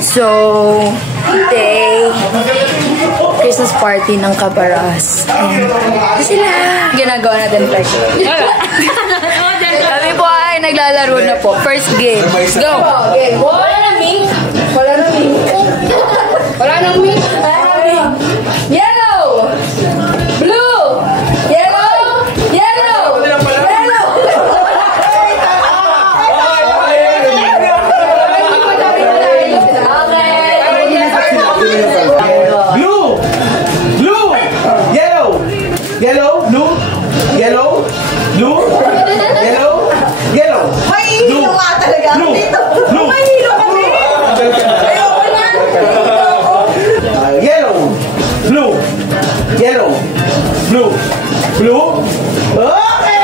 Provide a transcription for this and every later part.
So, today, Christmas party ng Kabaras. And, sila, ginagawa natin like. Kami po ay naglalaro na po. First game. Go! Wala na mink. Wala na mink. Wala na mink. Yellow! Blue! Yellow! Yellow! Yellow! Blue! Blue! Yellow! Yellow! Blue! Yellow! Blue! Yellow! Yellow! May hilo nga talaga. Blue! Blue! May hilo kami. Ayoko na. Yellow! Blue! Yellow! Blue! Blue! Okay!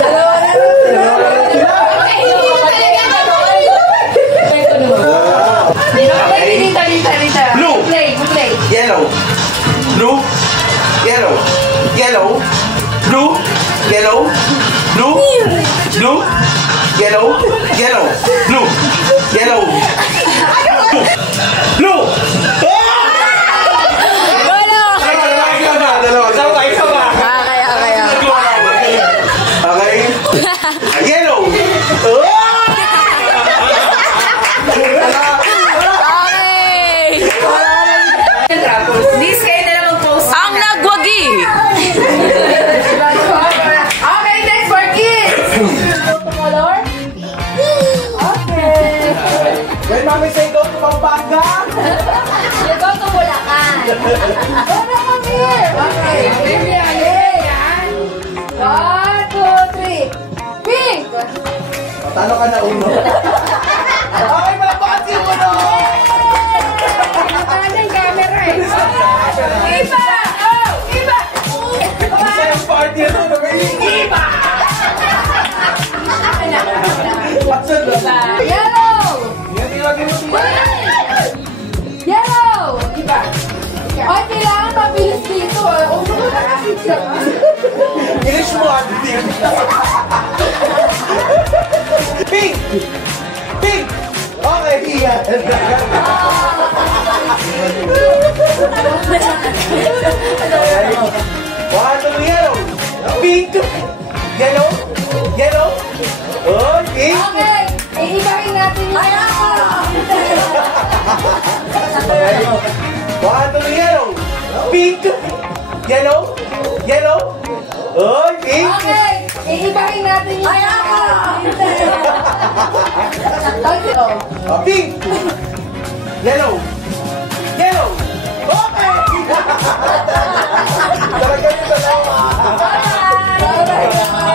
Dalawa na. Blue! Yellow! Blue! Yellow! Yellow! Blue! Yellow! Blue! Blue! Yellow! Yellow! Blue! Yellow! Blue! Yellow! This kayo na lang mag-post. Ang nagwagi! Okay, next for kids! Color? Okay. When mommy say go to Pampanga! You go to Bulacan. Wala kami here. Okay. Baby, yan. 1, 2, 3. Pink! Talo ka na uno. Okay, malakbakan si uno! Ano yung camera eh? Iba! Oh! Iba! Isa yung party ito na may iba! Watson ba? Yellow! Yan yung lagi mo siya. Yellow! Iba! Ay, kailangan mabilis dito eh. Uno ko na kasi siya. Finish mo, Adil. Pink! Pink! Okay, yan. One, two, yellow. Pink! Yellow! Yellow! Oh, pink! Okay! Iibahin natin yung... Ay, ako! One, two, yellow. Pink! Yellow! Yellow! Oh, pink! Okay! Iibahin natin yung... Ay, ako! Okay. Oh, pink! Yellow! Yellow! Okay! Talaga yung dalawa!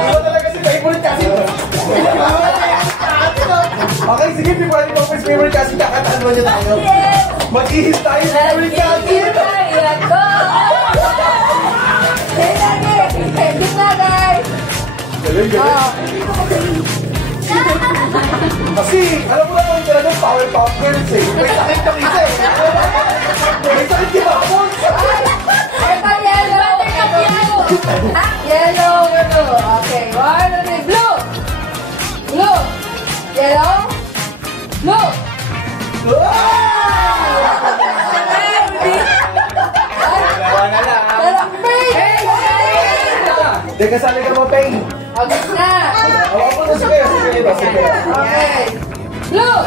Iba talaga si favorite kasi. Okay, sige, before natin mag favorite kasi kakataan mo niya tayo. Mag-ihis tayo sa favorite kasi. Ending na, guys! Galing, galing. Kasi, alam mo naman talaga power pop girls eh. May sakit kang isa eh. May sakit di ba? Ito, yellow! Yellow, yellow. Okay, 1, 2, 3. Blue! Blue! Yellow! Blue! Hindi, kasali ka mo, Peng. Okay na! Awa ko na sige, sige, sige. Okay! Blue!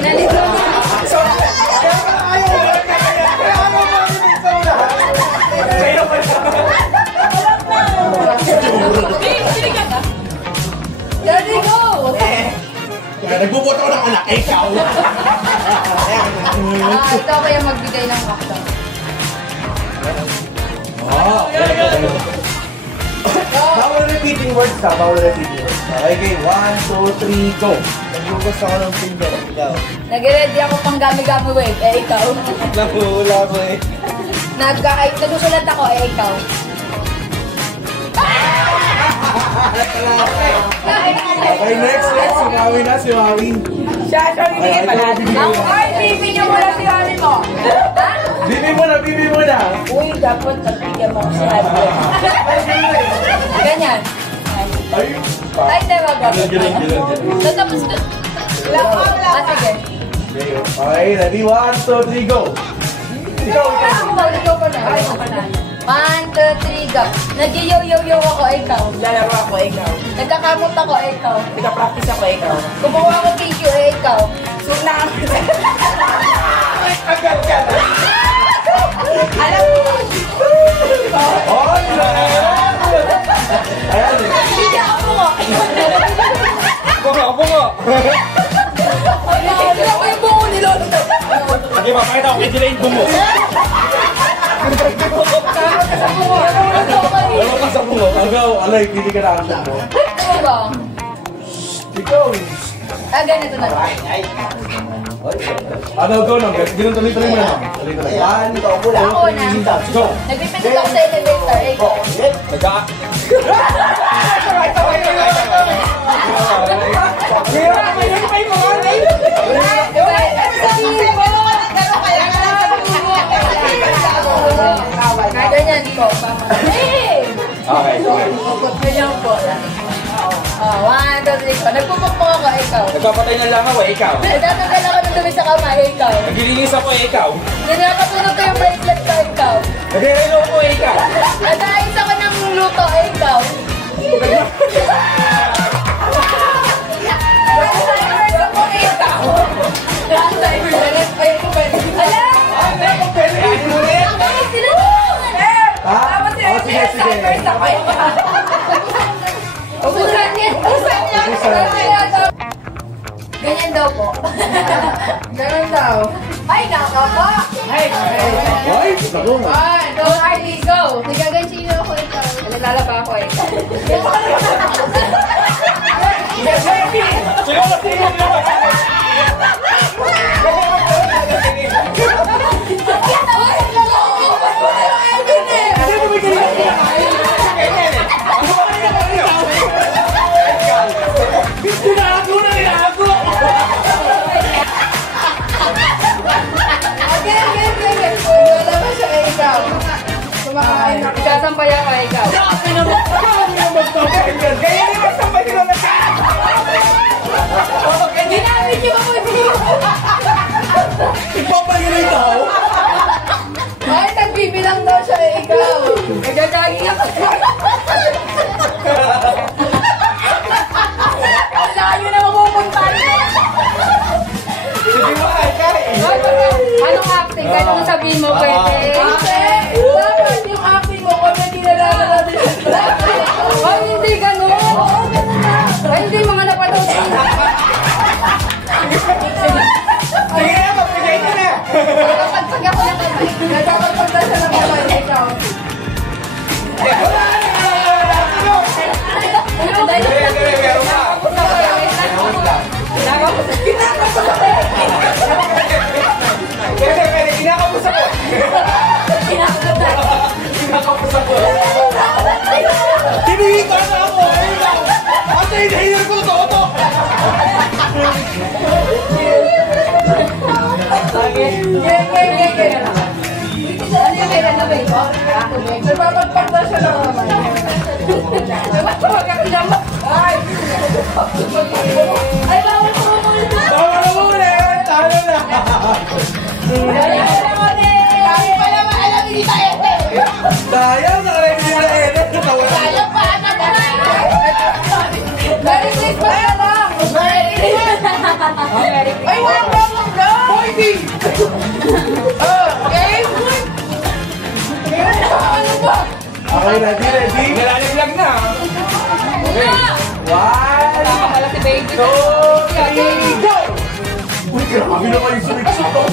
Nalito niya! So, kaya ka ayaw mo. Kaya ano mo sa una? Sa'yo pa siya. There you go! Kaya nagbubuto ko ng anak, ikaw. Ikaw kaya magbigay ng cocktail. Oh, bawal repeating words ka, bawal repeating words ka. Okay, 1, 2, 3, go. Nagbubutos ako ng finger, ikaw. Nag-ready ako pang gami-gami wave, ikaw. Nahula ko eh. Nagusulat ako, ikaw. Okay, next. Si Maui. Siya, bibigay pa natin. Ay, bibi niyo muna si Hani mo. Bibi mo na. Uy, dapat nagbigyan mo si Hani mo. Ganyan. Ay, Ay, hindi, wag. Ganun. Tatapos ko. Wala ka. Sige. Okay, ready? 1, 2, 3, go! Ikaw. Ikaw pa na. Ay, ikaw pa na. 1, 2, 3, go. Nag-yo-yo-yo ako, ikaw. Lalaro ako, ikaw. Nagkakamot ako, ikaw. Nagka-practice ako, ikaw. Kumuha ako video, ikaw. Suna! Agad ka na! Alam mo! Oh, ayan. Hindi ako mo. Bungo! Hindi ako yung buo ni Lolo. Sige, papakita ko kay Jelaine bungo. Alam ka sa bungo. Agaw, alay, pili ka na ang bungo. Ano ba? Ikaw. Ganito na. Ano, go na. Ganun tuloy-tuloy mo naman. Tuloy-tuloy. 1, 2, 3, go! Nagpipindot ako sa elevator, ikaw. Nagka. Ganyan po. Okay. Ganyan po. 1, 2, 3 ko. Nagpupukpok ako, ikaw. Nagpapatay ng langaw eh, ikaw. Nagtatanggal ako ng dumi sa kamay, ikaw. Naglilinis ako eh, ikaw. Ninakatulog ko yung bracelet ko, ikaw. Nagre-relo ako eh, ikaw. Nag-aayos ako ng luto, ikaw. Ganyan daw po. Ganyan daw. Ay, nakaka. Ay, Ay, sago nga. go, Arlie, go. Nagagansin ako ikaw. Naglalaba ako ikaw. Sasampay ako ikaw. Ginamit niyo ako dito. Ipapagilay daw? Ay, nagbibilang daw siya ikaw. Nagagaging ako. Ang layo na mapupunta niya. Sige mo, kaya. Anong acting? Kahit anong sabihin mo, pwede? Dapat yung acting mo, comedy na lang natin. Ay, hindi ganun. Ay, hindi mga napanood. Sige na, mapigay ka na. Nakapagpag ako ng kamay. Nakapagpag na siya ng kamay. Ikaw. Kinakapos ako. Tinihika na ako. At hinahilir ko ito. Nagpapagpag na siya ng kamay. Nagpapagpag ako naman. Ay, bawal ko muna. Tama na muna. Tama na. Dami pa naman alam ni Tita Ete. Sayang, nakaready na edit. Sayang pa na Merry Christmas na lang. Merry Christmas. Ay, walang problem bro. Pointing! Game. Ano ba? Okay, ready? Nalalimlag na. Okay. 1, Nakakala si baby. 2, 3, go! Uy, grabe naman yung sumiksot, oh.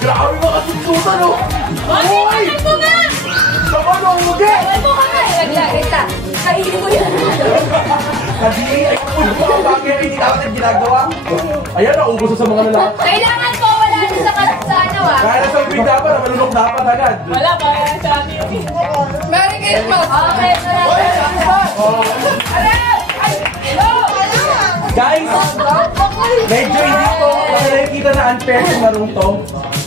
Grabe mga sutsutan, oh. Uy! Ano nga? Sama na, umugi! Ano mo ka nga? Naglagay ta. Kainin ko yan. Kasi, ay, kung mga bagay hindi dapat yung ginagawa. Ayan, naubos na sa mga lalaki. Kailangan po wala na sa ano ah. Kaya nasa ubig dapat, malunok dapat agad. Wala pa. Sa atin. Merry Christmas. Okay, Guys, medyo hindi po nakikita na unfair yung larong to.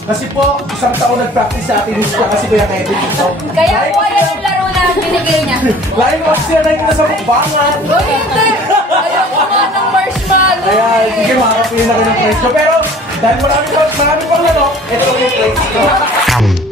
Kasi po, isang taon nag-practice sa atin siya kasi Kuya Kevin ito. Kaya po yan yung laro namin. binigay niya. Lagi ko kasi siya nakikita sa mukbangan. Oh, hindi! Ayaw ko nga ng marshmallow. Ayan, sige, makakapili na kayo ng presyo. Pero, dahil marami pang laro, ito yung presyo.